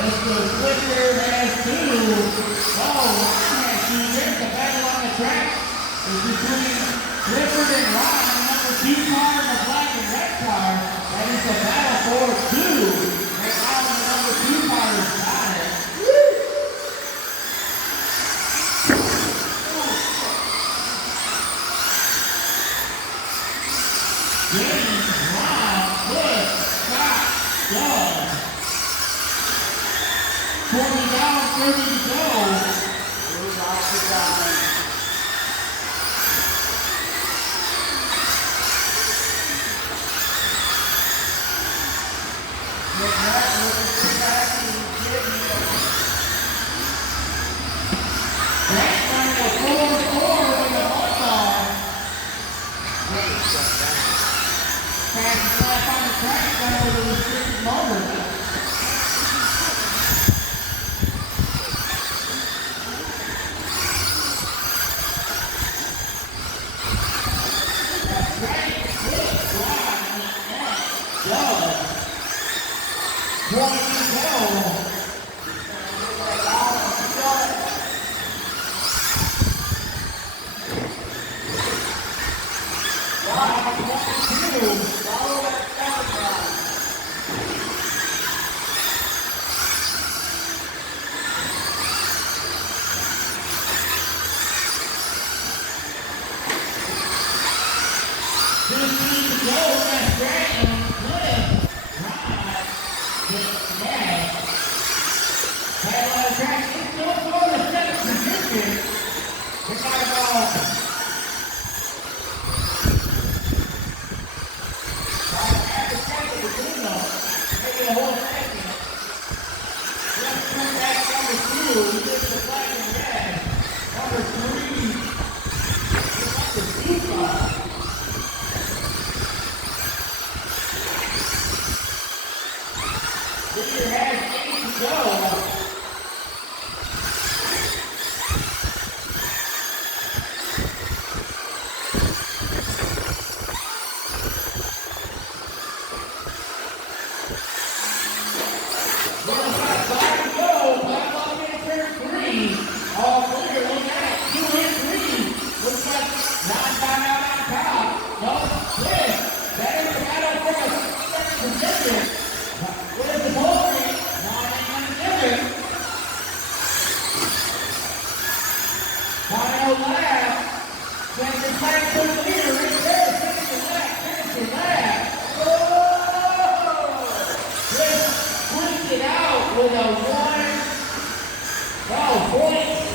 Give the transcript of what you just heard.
As the Clipper has two. Oh, Ryan has two. There's the battle on the track. It's between Clifford and Ryan, number 2 car and the black and red car. That is the battle for two. And now the number 2 car has got it. James, Ron, Cliff, Scott, Doug. 20 down, 30 to go. Move off the side. With a 1, 12 point.